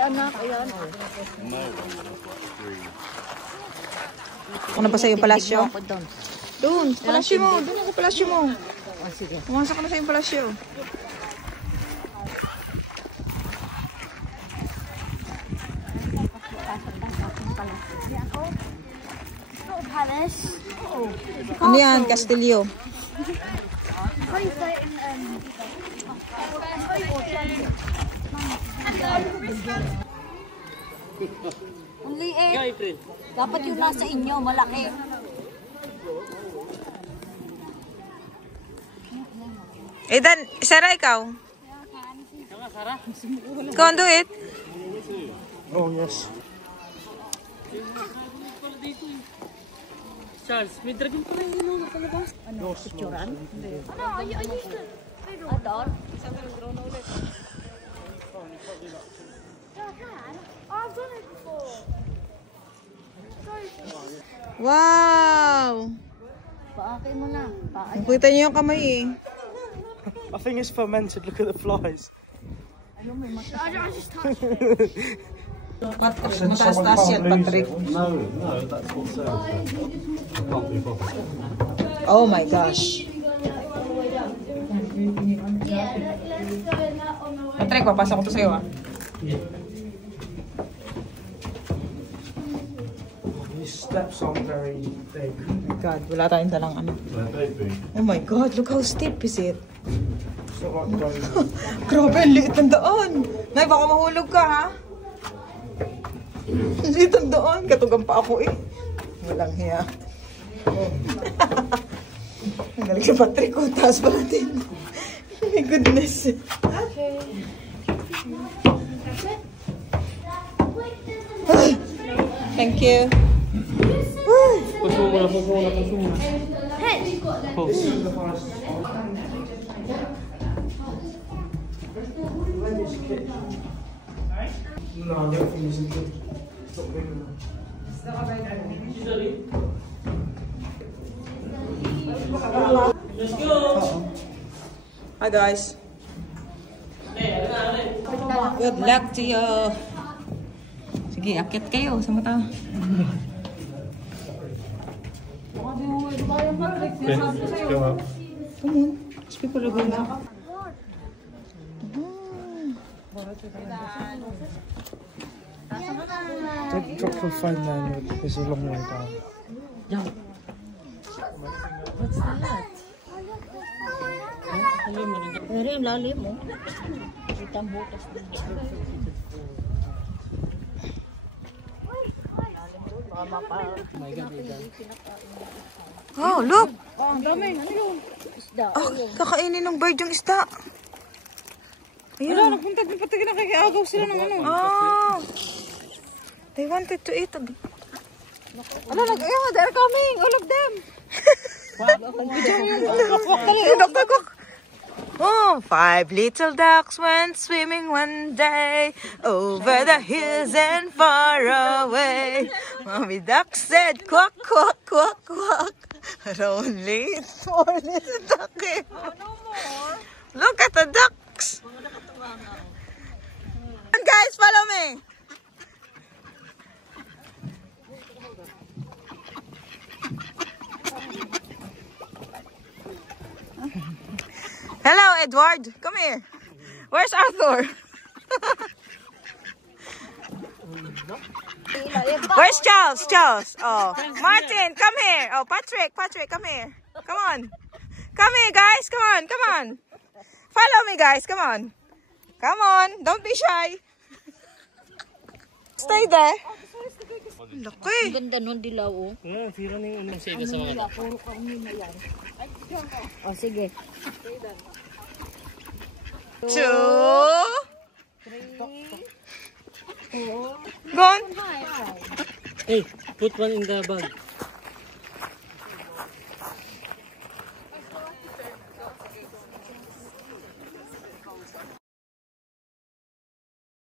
Anak, ayan. Ano ba sa'yo palasyo? Doon, palasyo mo. Doon ako palasyo mo. Pumasok ka na sa'yo palasyo. Ano yan? Castillo. Ang liit. Dapat yung nasa inyo, malaki. Dan, Sarah, ikaw? Ikaw do it? Oh, yes. Charles, may dragon pa rin yun nakalabas. Ano, picturean? Ano, ayos na. Ador? Isang dragon na ulit. I've done it before. Wow! Paakin mo na. Nakita niyo yung kamay eh. I think it's fermented. Look at the flies. Ayun, may mata. I just touched Patrick, mataas-taas yan, Patrick. No, that's what's I can't be bothered. Oh my gosh. Patrick, papasok ko to sa'yo ah. These steps aren't very big. Oh my God, wala tayong dalang ano. They're big. Oh my God, look how steep is it. It's not like going. Grabe, ang liit ng daan. Nay, baka mahulog ka ha. Ang liit ng daan. Katugang pa ako eh. Walang hiya. Ang galing si Patrick ko. Taas pa natin. My goodness. Okay. Thank you. Push mo muna. This is the highest. No, the other thing isn't good. It's not big enough. Let's go! Hi guys. Good luck to you. Sige, akit kayo sa mata. Let's go up. Come on. These people are going up. Don't drop your phone there. It's a long way down. What's that? Pero yung lalim mo. Kitang butas din. Oh, look. Oh, ang dami. Ano yun? Isda. Oh, kakainin ng bird yung isda. Ayun. Wala, nagpunta din pati nakikiagaw sila ng ano. Oh. They wanted to eat. Ano, they're coming. All of them. Dr. Cook. Oh, 5 little ducks went swimming one day over the hills and far away. Mommy duck said quack, quack, quack, quack. But only 4 little ducks. Look at the ducks. And guys, follow me. Hello, Edward. Come here. Where's Arthur? Where's Charles? Charles. Oh, Martin, come here. Oh, Patrick, come here. Come on. Come here, guys. Come on, come on. Follow me, guys. Come on. Come on. Don't be shy. Stay there. Laki. Ang ganda nun, dilaw, oh. Yeah, tira na yung unang sega sa mga. Puro ka umina yan. Oh, sige. 2 Gone. Hey, put one in the bag.